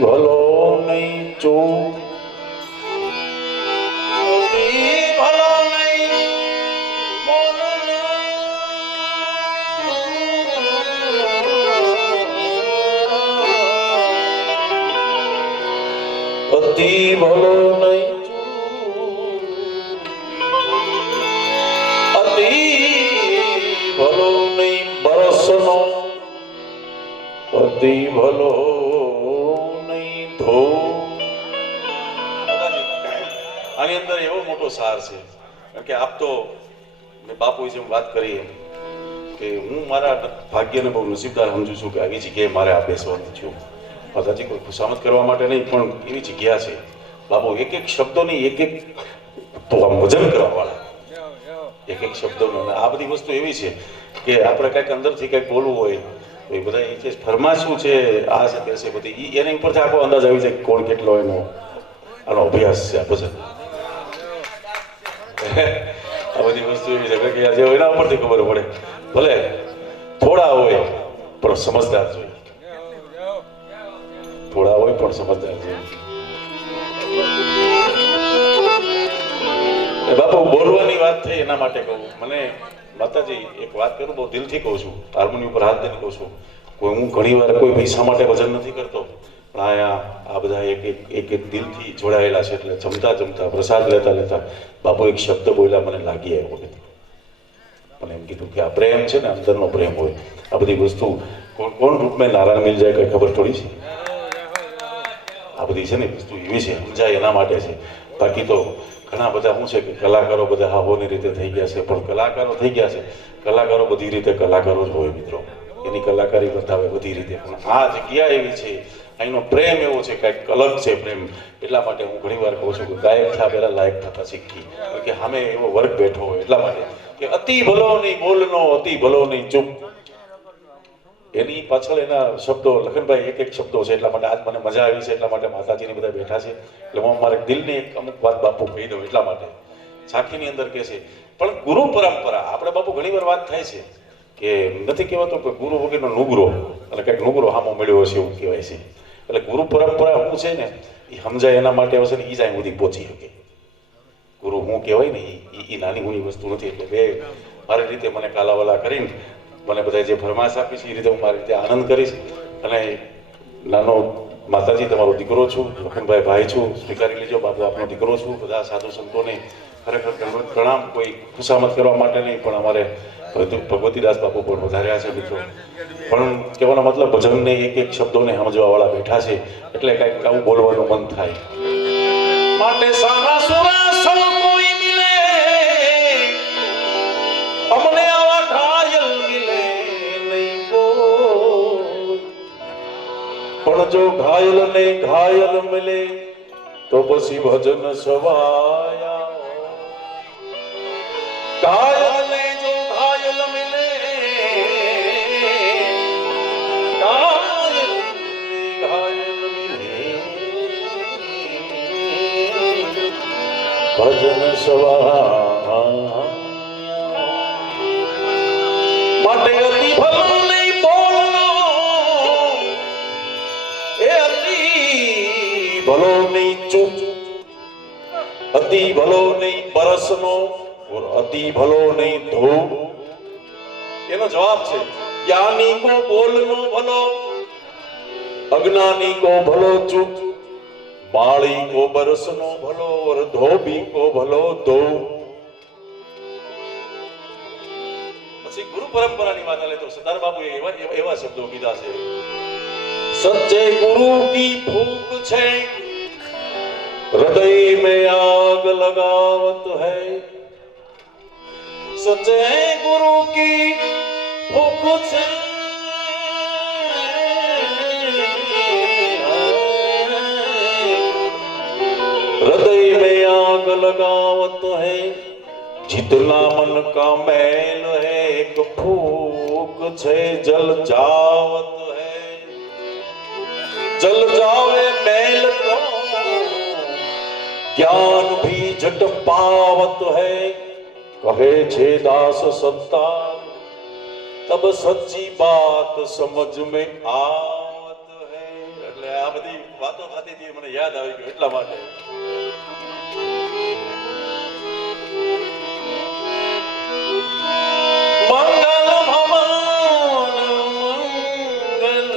ભલો નહીં ચૂપ ભલો નહીં અતિ ભલો નહીં અતિ ભલો નહીં બરસનો અતિ ભલો આની અંદર એવો મોટો સાર છે કારણ કે આપ તો બાપુ જેમ વાત કરી કે હું મારા ભાગ્યને બહુ નસીબદાર સમજુ છું કે આવી જગ્યાએ મારે આ બેસવાનું છું. માતાજી કોઈ ખુશામત કરવા માટે નહીં પણ એવી જગ્યા છે બાપુ એક એક શબ્દોની એક એક વજન કરવા વાળા એક એક શબ્દોનો. આ બધી વસ્તુ એવી છે કે આપણે કંઈક અંદરથી કંઈક બોલવું હોય એ બધા એ છે ફરમાશું છે આ છે તે છે બધી એની ઉપરથી આખો અંદાજ આવી જાય કોણ કેટલો એનો આનો અભ્યાસ છે. આ પછી આ બધી વસ્તુ એવી છે કે જે એના ઉપરથી ખબર પડે ભલે થોડા હોય પણ સમજદાર જોઈએ થોડા હોય પણ સમજદાર જોઈએ. બાપુ બોલવાની વાત થઈ એના માટે કહું મને માતાજી એક વાત કરું બહુ દિલથી કહું છું હાર્મોનિયમ ઉપર હાથ દઈને કહું છું કોઈ હું ઘણી વાર કોઈ પૈસા માટે વજન નથી કરતો પણ આ બધા એક દિલથી જોડાયેલા છે એટલે જમતા જમતા પ્રસાદ લેતા લેતા બાપુ એક શબ્દ બોલ્યા મને લાગી આવ્યો મને એમ કીધું કે આ પ્રેમ છે ને અંદરનો પ્રેમ હોય આ બધી વસ્તુ કોણ રૂપમાં નારાયણ મિલ જાય કઈ ખબર થોડી છે. આ બધી છે ને વસ્તુ એવી છે સમજાય એના માટે છે. બાકી તો ઘણા બધા શું છે કે કલાકારો બધા હાવોની રીતે થઈ ગયા છે પણ કલાકારો થઈ ગયા છે કલાકારો બધી રીતે કલાકારો જ હોય મિત્રો એની કલાકારી બતાવે બધી રીતે પણ આ જગ્યા એવી છે અહીંનો પ્રેમ એવો છે કંઈક અલગ છે પ્રેમ. એટલા માટે હું ઘણી વાર કહું છું કે ગાયક થયા પહેલા લાયક થતા શીખી કે સામે એવો વર્ગ બેઠો હોય એટલા માટે કે અતિ ભલો નહીં બોલનો અતિ ભલો નહીં ચૂપ એની પાછળ એના શબ્દો લખનભાઈ એક એક શબ્દો છે એટલા માટે આજ મને મજા આવી છે એટલા માટે માતાજીની બધા બેઠા છે એટલે હું મારે દિલની એક અમુક વાત બાપુ કહી દઉં એટલા માટે સાખીની અંદર કહે છે પણ ગુરુ પરંપરા આપણે બાપુ ઘણી વાર વાત થાય છે કે નથી કહેવાતો કે ગુરુ વગરનો નુગરો અને કંઈક નુગરો હામો મળ્યો હશે એવું કહેવાય છે એટલે ગુરુ પરંપરા શું છે ને એ સમજાય એના માટે હશે ને એ જાય સુધી પહોંચી શકે. ગુરુ હું કહેવાય ને એ નાની ગુણી વસ્તુ નથી એટલે બે મારી રીતે મને કાલાવાલા કરીને મને બધા જે ફરમાશ આપી છે એ રીતે હું મારી રીતે આનંદ કરીશ અને નાનો માતાજી તમારો દીકરો છું લખનભાઈ ભાઈ છું સ્વીકારી લેજો બાપુ આપનો દીકરો છું. બધા સાધુ સંતોને ખરેખર પ્રણામ કોઈ ખુશામત કરવા માટે નહીં પણ અમારે ભગવતીદાસ બાપુ પણ વધાર્યા છે મિત્રો પણ કહેવાનો મતલબ ભજનને એક એક શબ્દોને સમજવા વાળા બેઠા છે એટલે કંઈક આવું બોલવાનું મન થાય માટે સારા સુરા સૌ કોઈ મિલે અમને આવા ઘાયલ મિલે નહીં કોઈ પણ જો ઘાયલ ને ઘાયલ મિલે તો પછી ભજન સવાયા ઘાયલ ને જો ઘાયલ મિલે ઘાયલ મિલે ભજન સવાયા માટે અતિ ભલો નહીં બોલનો એ અતિ ભલો નહીં ચૂપ અતિ ભલો નહીં બરસનો અતિ ભલો નહીં ધૂપ. એનો જવાબ છે જ્ઞાની કો બોલનો ભલો અજ્ઞાની કો ભલો ચૂપ માળી કો બરસનો ભલો और ધોબી કો ભલો ધૂપ. ગુરુ પરંપરાની વાત આલે તો સરદાર બાબુ એવા શબ્દો કીધા છે સચ્ચે ગુરુ કી ભૂખ છે हृदय में आग लगावत है, सचे गुरु की भूख से हृदय में आग लगावत है, जितना मन का मैल है एक फूक छे जल जावत है, जल जावे मैल तो ज्ञान भी झट पावत है, कहे छे दास सत्ता तब सच्ची बात समझ में आवत है। એટલે આ બધી વાતો થતી હતી મને યાદ આવી ગયું એટલા માટે મંગલ ભવન મંગલ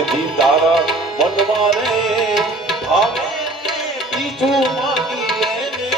તેથી તારા મનમાં રે આવે બીજું માગી લેને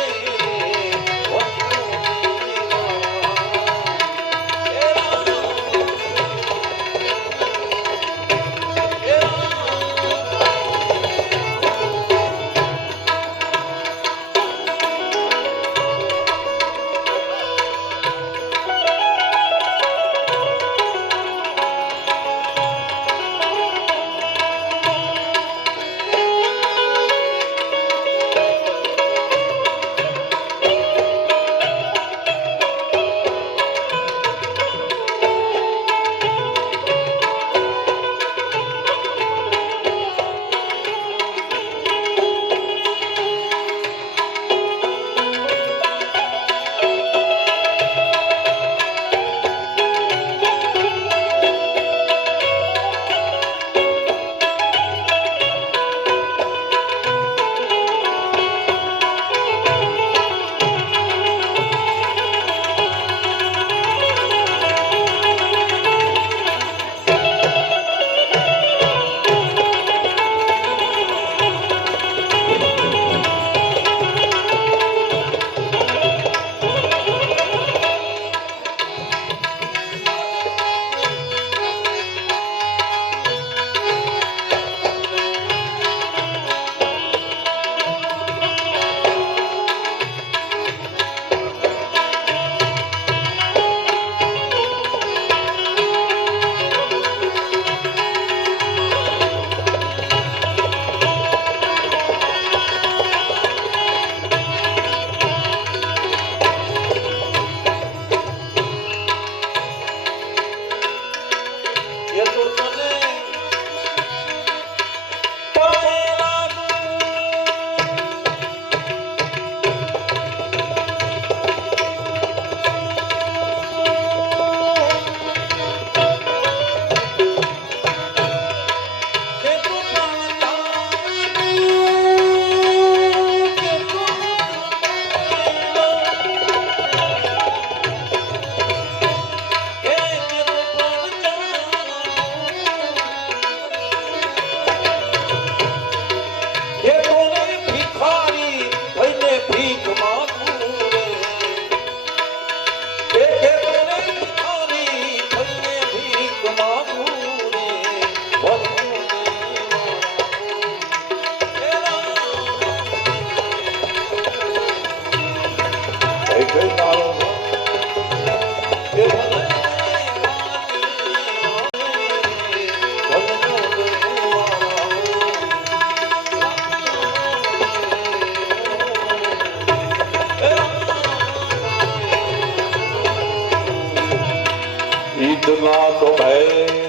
इतना तो है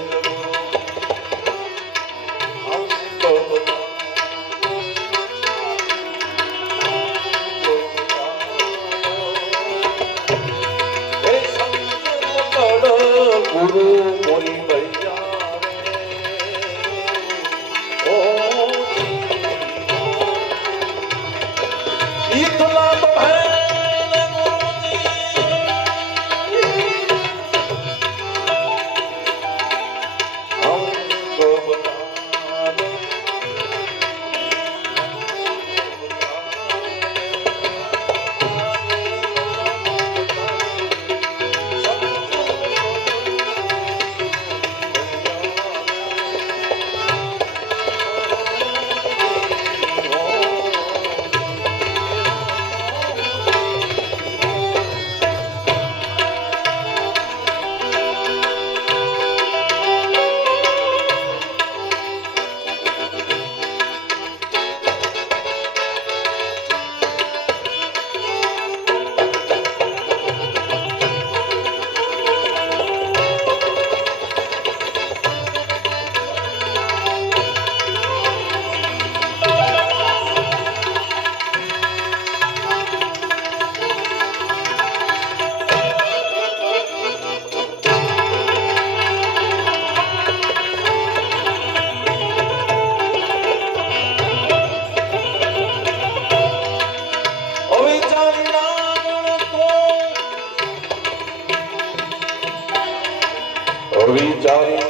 गुरु मोरी भैया इतना तो है વિચારી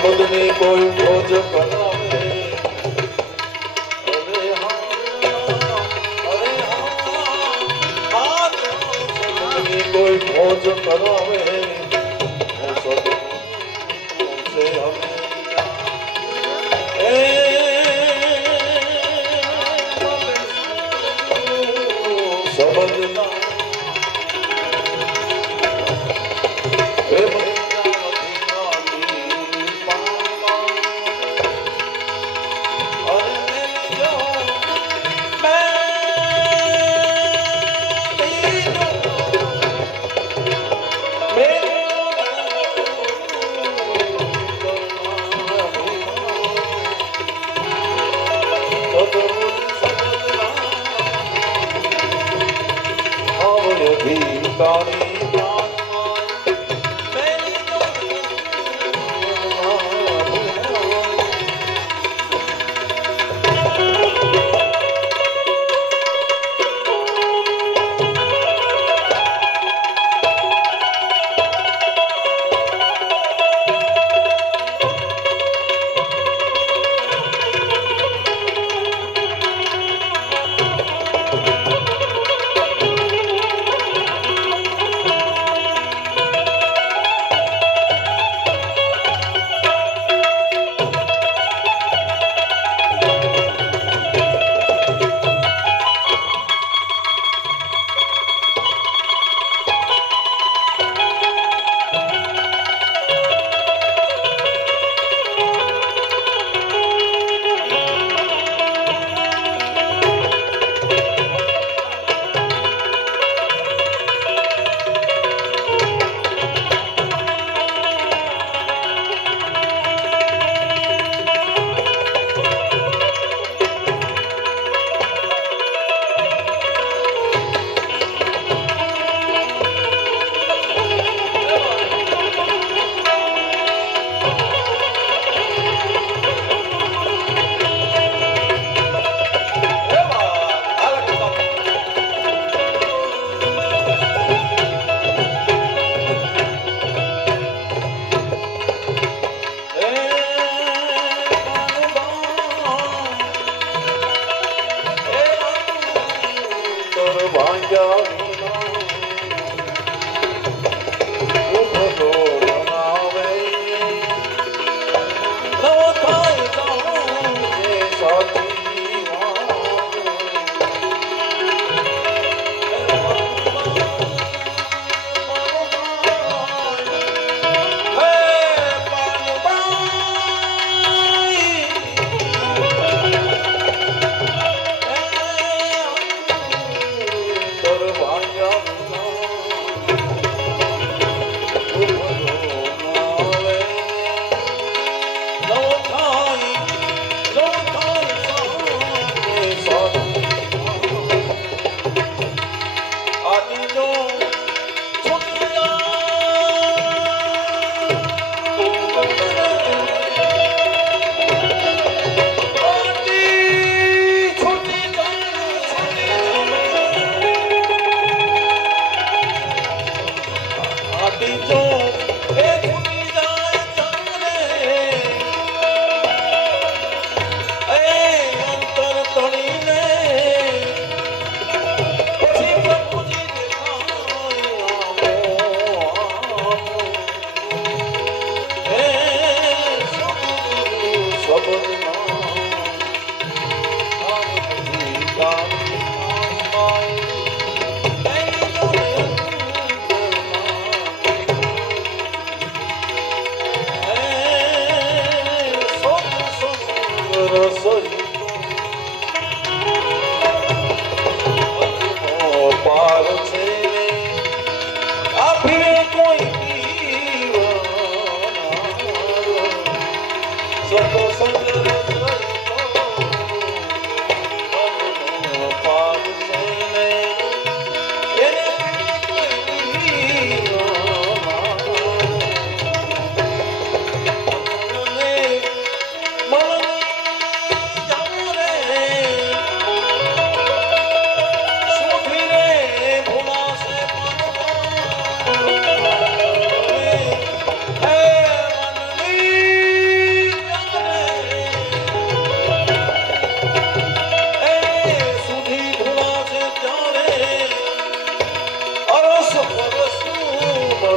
શબ્દની કોઈ ખોજ કરાવે કોઈ ખોજ કરાવે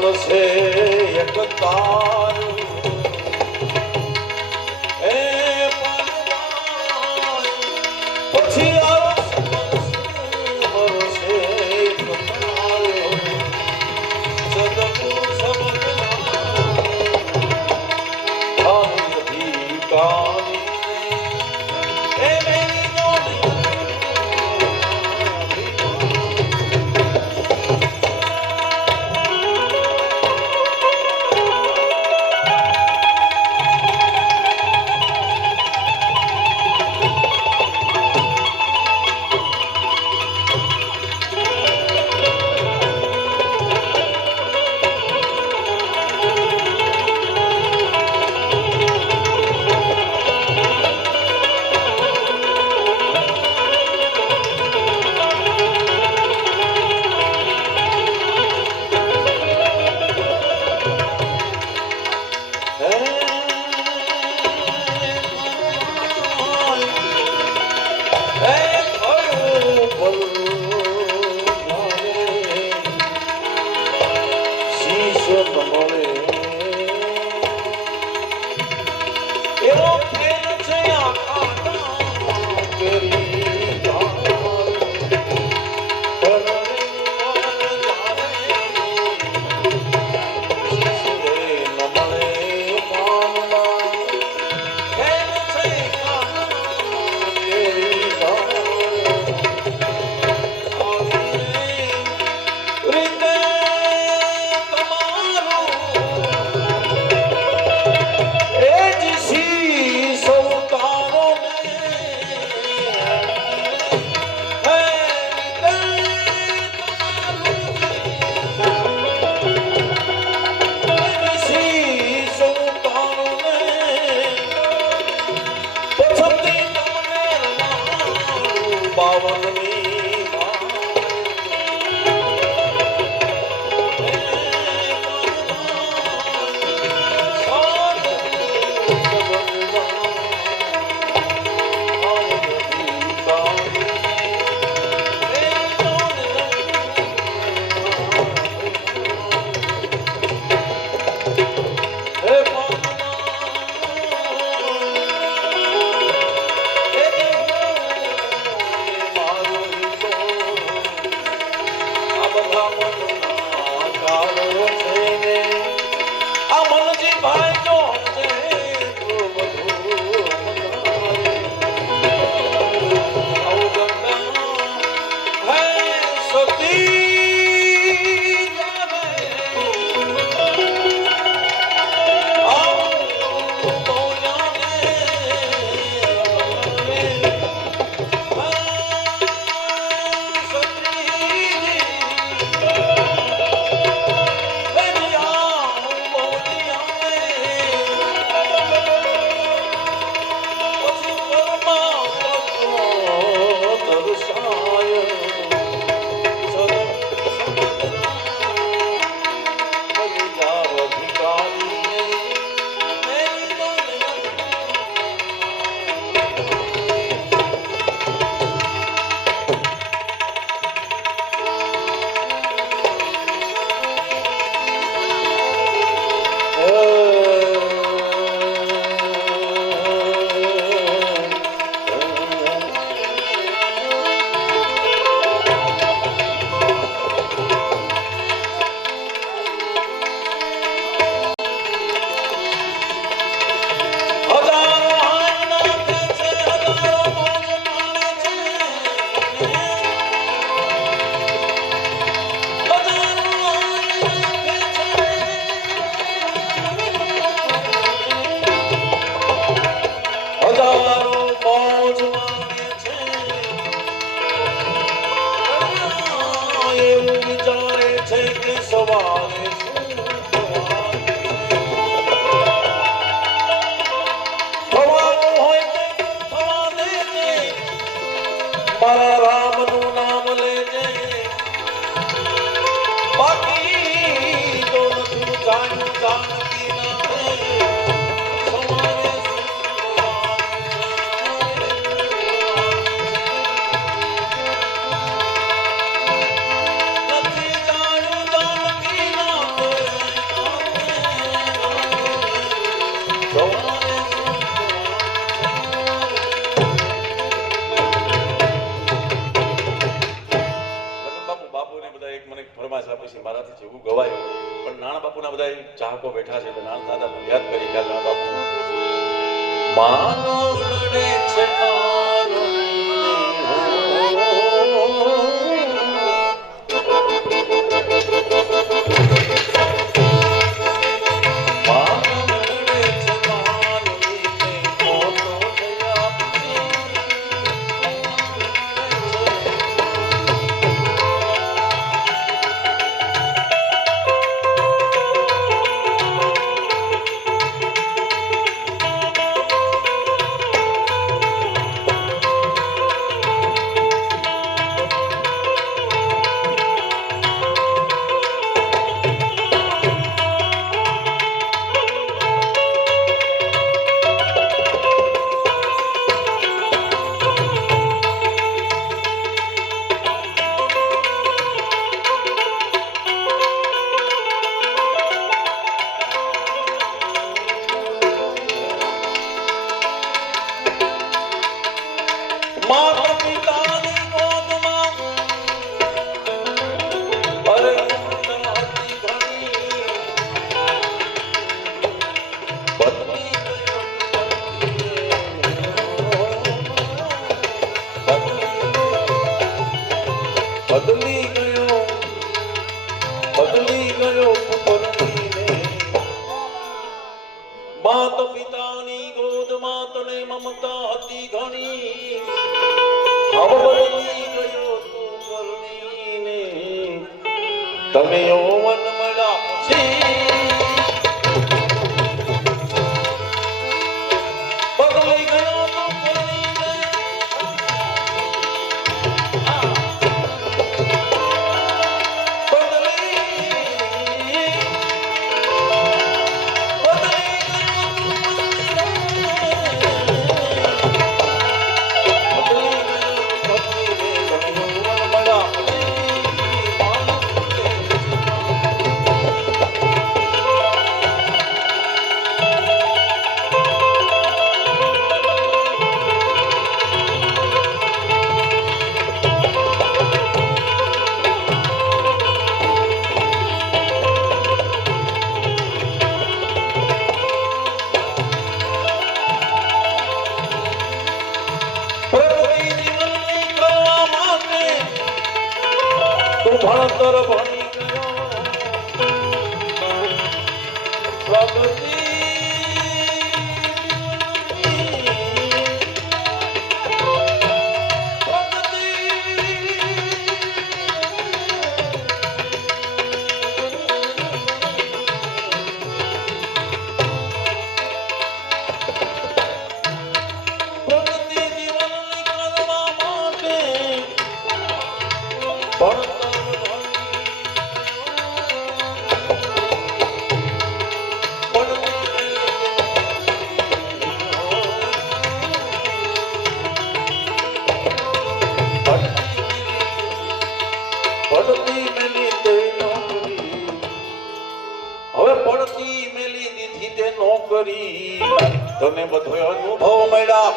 મળશે એક તારું એ પછી મળશે એક તારું સદગુરુ સમજના અધિકારી નાના બાપુના બધા ચાહકો બેઠા છે એટલે નાના દાદા યાદ કરી કે નાના બાપુ માનો લડે છે માનો બદલી ગયો પુત્રીને માત પિતાની ગોદમાં તને મમતા હતી ઘણી હવે બદલી ગયો તું પરણીને તને યૌવન મળ્યા છે બદલી ગયો તું પરણીને ભણતર ભણી ગયો પ્રગતિ જીવનની કરવા માટે ભણતર પડતી મેલી તે નોકરી હવે પડતી મેલી દીધી તે નોકરી તને બધો અનુભવ મળ્યા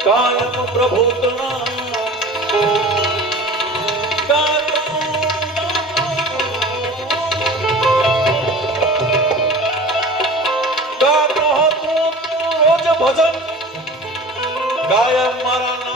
કાયમ પ્રભુતના ગાતો હતું રોજ ભજન કાયમ મારા